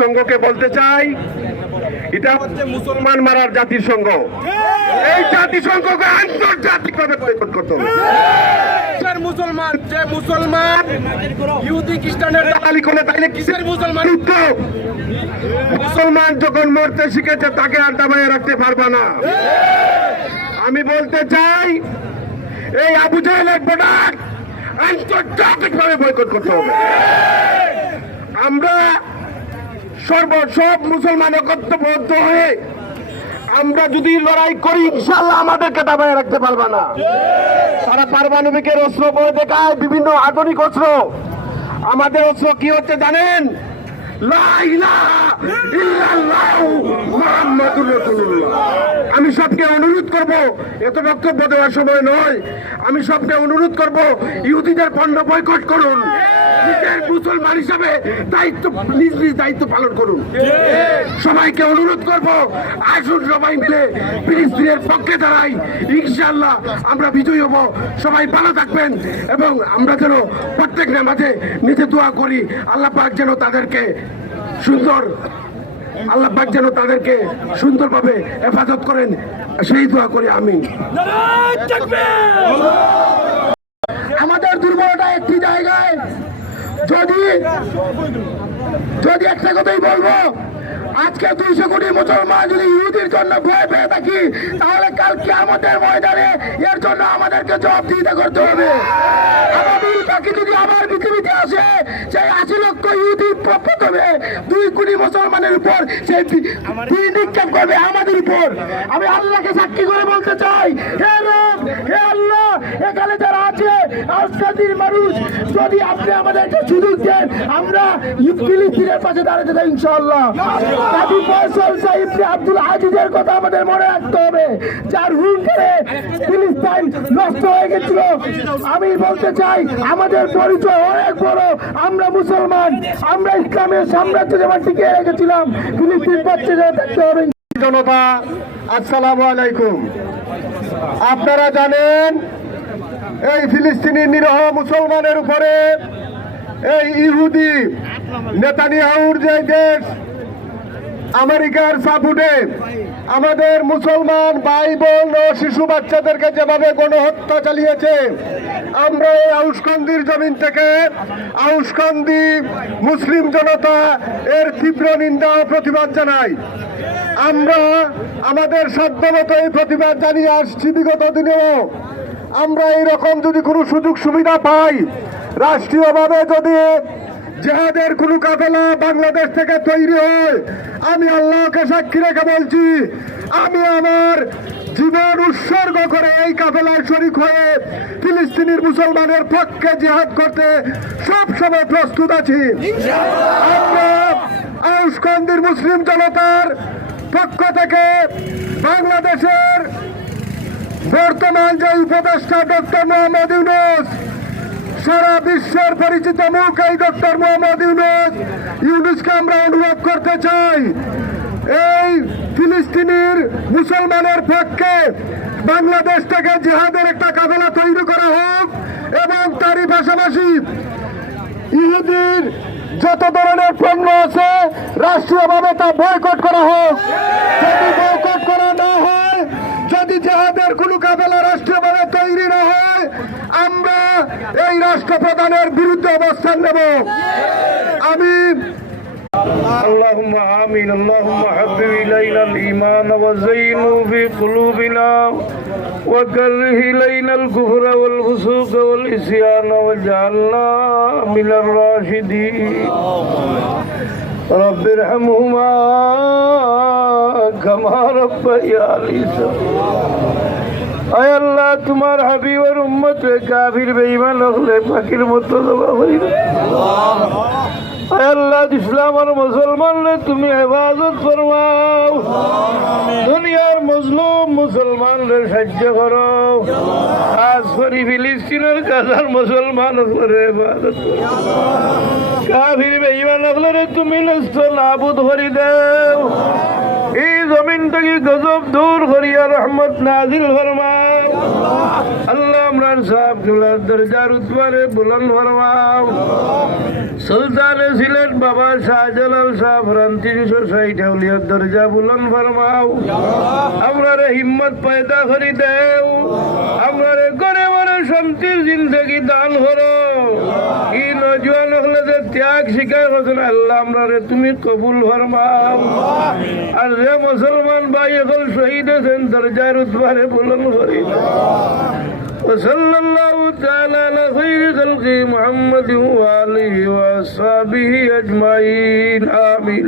জাতিসংঘকে বলতে চাই এটা হচ্ছে মুসলমান মারার জাতিসংঘ। এই জাতিসংঘকে আন্তর্জাতিকভাবে বয়কট করতে হবে। মুসলমান? যে মুসলমান ইহুদি খ্রিস্টানের দালালি করে তাইলে কিসের মুসলমান? মুসলমান যখন মরতে শিখেছে তাকে আর দাবায় রাখতে পারবা না। আমি বলতে চাই এই আবু জাহেলের প্রোডাক্ট আন্তর্জাতিকভাবে বয়কট করতে হবে। আমরা সর্ব সব মুসলমান একত্রবদ্ধ হয়ে আমরা যদি লড়াই করি ইনশাল্লাহ আমাদেরকে দাবায় রাখতে পারবা না। তারা পারমাণবিকের অস্ত্র বয়ে দেখায় বিভিন্ন আধুনিক অস্ত্র। আমাদের অস্ত্র কি হচ্ছে জানেন? আমি সবকে অনুরোধ করব, এত বক্তব্য দেওয়ার সময় নয়। আমি সবকে অনুরোধ করব, ইহুদিদের পণ্য বয়কট করুন। মুসলমান হিসাবে দায়িত্ব, নিজ নিজ দায়িত্ব পালন করুন। সবাইকে অনুরোধ করব, আসুন সবাই মিলে ফিলিস্তিনের পক্ষে দাঁড়াই। ইনশাল্লাহ আমরা বিজয়ী হব। সবাই ভালো থাকবেন এবং আমরা যেন প্রত্যেক নামাজে নিজে দোয়া করি। আল্লাহ পাক যেন তাদেরকে সুন্দর। আল্লাহ পাক যেন তাদেরকে সুন্দরভাবে হেফাজত করেন। সেই দোয়া করি আমি আমাদের দুর্বলতা একটি জায়গায়। যদি যদি একটা কথাই বলব আজকে দুইশো কোটি মুসলমান যদি ইহুদির জন্য ভয় পেয়ে থাকি তাহলে কালকে আমাদের ময়দানে এর জন্য আমাদেরকে জবাবদিহিতা করতে হবে। পাখি যদি আবার পৃথিবীতে আসে সেই আশি লক্ষ ইহুদি প্র- প্রথমে দুই কোটি মুসলমানের উপর সেই নিক্ষেপ করবে আমাদের উপর। আমি আল্লাহকে সাক্ষী করে বলতে চাই হে রব হে আল্লাহ এখানে যারা আছে আজকাল মানুষ, যদি আপনি আমাদেরকে সুযোগ দেন, আমরা ফিলিস্তিনের পাশে দাঁড়াতে চাই ইনশাআল্লাহ। কাজী ফয়সাল সাহেব আব্দুল আজিজের কথা আমাদের মনে রাখতে হবে। যার হুঙ্কারে ফিলিস্তাইন নষ্ট হয়ে গেছিল। আমি বলতে চাই, আমাদের পরিচয় অনেক বড়। আমরা মুসলমান, আমরা ইসলামের সাম্রাজ্য যেমন টিকিয়ে রেখেছিলাম, ফিলিস্তিন পাচ্ছে থাকতে হবে। জনতা, আসসালামু আলাইকুম। আপনারা জানেন এই ফিলিস্তিনি নিরহ মুসলমানের উপরে এই ইহুদি নেতানিয়াহুর যে দেশ, আমেরিকার সাপোর্টে আমাদের মুসলমান ভাই বোন ও শিশু বাচ্চাদেরকে যেভাবে গণহত্যা চালিয়েছে, আমরা এই আউসকান্দির জমিন থেকে আউসকান্দি মুসলিম জনতা এর তীব্র নিন্দা ও প্রতিবাদ জানাই। আমরা আমাদের সাধ্যমতো এই প্রতিবাদ জানিয়ে আসছি বিগত দিনেও। আমরা এইরকম যদি কোনো সুযোগ সুবিধা পাই, রাষ্ট্রীয়ভাবে যদি জেহাদের কোনো কাফেলা বাংলাদেশ থেকে তৈরি হয়, আমি আল্লাহকে সাক্ষী রেখে বলছি, আমি আমার জীবন উৎসর্গ করে এই কাফেলার শরিক হয়ে ফিলিস্তিনির মুসলমানের পক্ষে জিহাদ করতে সব সময় প্রস্তুত আছি। আমরা আউসকান্দির মুসলিম জনতার পক্ষ থেকে বাংলাদেশের বর্তমান যে উপদেষ্টা ডক্টর মোহাম্মদ ইউনুস, সারা বিশ্বের পরিচিত মুখ এই ডক্টর মোহাম্মদ ইউনুস। ইউনুসকে আমরা অনুরোধ করতে চাই, এই ফিলিস্তিনির মুসলমানের পক্ষে বাংলাদেশ থেকে জিহাদের একটা কাফেলা তৈরি করা হোক এবং তারই পাশাপাশি ইহুদির যত ধরনের পণ্য আছে, রাষ্ট্রীয়ভাবে তা বয়কট করা হোক যদি বয়কট করা না হয় যদি জাহাদের কোনো কাবেলা রাষ্ট্রীয়ভাবে তৈরি না হয় আমরা এই রাষ্ট্রপ্রধানের বিরুদ্ধে অবস্থান নেব আমি اللهم آمين اللهم حبب إلينا الإيمان وزينه في قلوبنا وكره إلينا الكفر والفسوق والعصيان واجعلنا من الراشدين رب ارحمهما كما ربياني আয় আল্লাহ, তোমার হাবিবের উম্মত কাফির বেঈমান হলে পাখির মতো দবা হইল আল্লাহ, ইসলাম আর মুসলমানরে তুমি হেফাজত ফরমাও। দুনিয়ার মজলুম মুসলমানরে সাহায্য করো। খাস করে ফিলিস্তিনের কাজার মুসলমান হেফাজত কাফির বেঈমান হলে তুমি নষ্ট নাবুদ করি দেও। এই জমিন থেকে গজব দূর করিয়া রহমত নাজিল ফরমাও। আল্লাহ আমরান সাহেব চুলার দরজার উৎপারে বুলন ফরমাও। সুলতানে সিলেট বাবা শাহজালাল সাহেব রান তিনশো ষাট হাউলিয়ার দরজা বুলন ফরমাও। আমরারে হিম্মত পয়দা করি দেও। আমরারে বড় শান্তির জিন্দগি দান করো ই নজওয়ান হলে যে ত্যাগ স্বীকার করছেন আল্লাহ আমরারে তুমি কবুল ফরমাও আর যে মুসলমান ভাই এখন শহীদ হয়েছেন দরজার উদ্বারে বুলন করি وصلى الله تعالى على خير خلق محمد وآله وأصحابه أجمعين آمين